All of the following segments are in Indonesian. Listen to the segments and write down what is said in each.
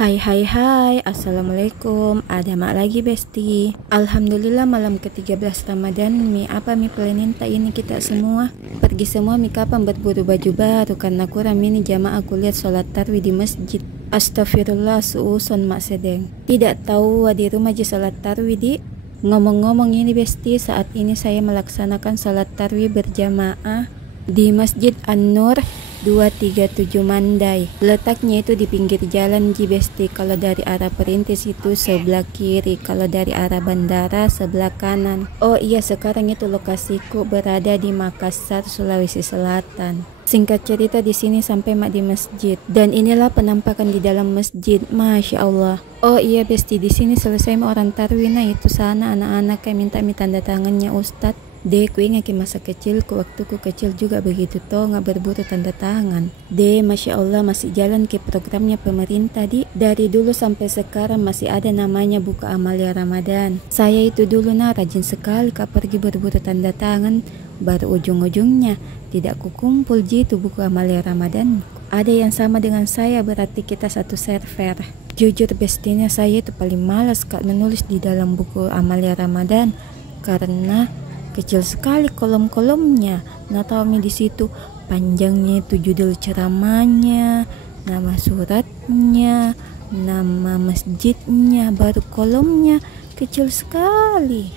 Hai hai hai, Assalamualaikum. Ada mak lagi besti. Alhamdulillah malam ke-13 Ramadan. Apa mi planinta ini kita semua? Pergi semua mi kapan berburu baju baru karena kurang ini jamaah aku lihat sholat tarawih di masjid. Astagfirullah suuson mak sedeng. Tidak tahu di rumah aja sholat tarawih di. Ngomong-ngomong ini besti, saat ini saya melaksanakan sholat tarawih berjamaah di Masjid An-Nur 237 Mandai. Letaknya itu di pinggir jalan Ji Besti. Kalau dari arah Perintis itu sebelah kiri, kalau dari arah bandara sebelah kanan. Oh iya, sekarang itu lokasiku berada di Makassar, Sulawesi Selatan. Singkat cerita di sini sampai mak di masjid, dan inilah penampakan di dalam masjid. Masya Allah. Oh iya Besti, di sini selesai orang tarawih, nah itu sana anak-anak kayak minta tanda tangannya Ustadz. Ku ingat ke masa kecilku, waktu ku kecil juga begitu toh, nggak berburu tanda tangan. Masya Allah masih jalan ke programnya pemerintah dari dulu sampai sekarang masih ada namanya buku amalia Ramadan. Saya itu dulu rajin sekali pergi berburu tanda tangan, baru ujung-ujungnya tidak kukumpul itu buku amalia Ramadan. Ada yang sama dengan saya, berarti kita satu server. Jujur bestinya saya itu paling malas menulis di dalam buku amalia Ramadan karena kecil sekali kolom-kolomnya. Nah tahu di situ panjangnya itu judul ceramahnya, nama suratnya, nama masjidnya, baru kolomnya kecil sekali.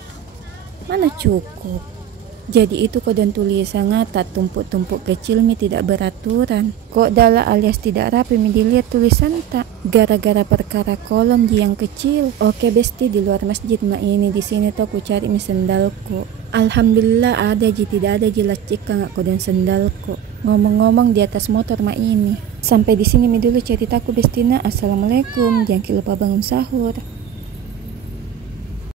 Mana cukup. Jadi itu kodon tulisan ngata tumpuk-tumpuk kecil mi tidak beraturan. Kok dala alias tidak rapi mi dilihat tulisan tak gara-gara perkara kolom di yang kecil. Oke besti, di luar masjid mak ini di sini tuh aku cari mi sendalku. Alhamdulillah ada tidak ada jelas cika nggak kodon sendalku. Ngomong-ngomong di atas motor mak ini. Sampai di sini mi dulu ceritaku bestina. Assalamualaikum, jangan lupa bangun sahur.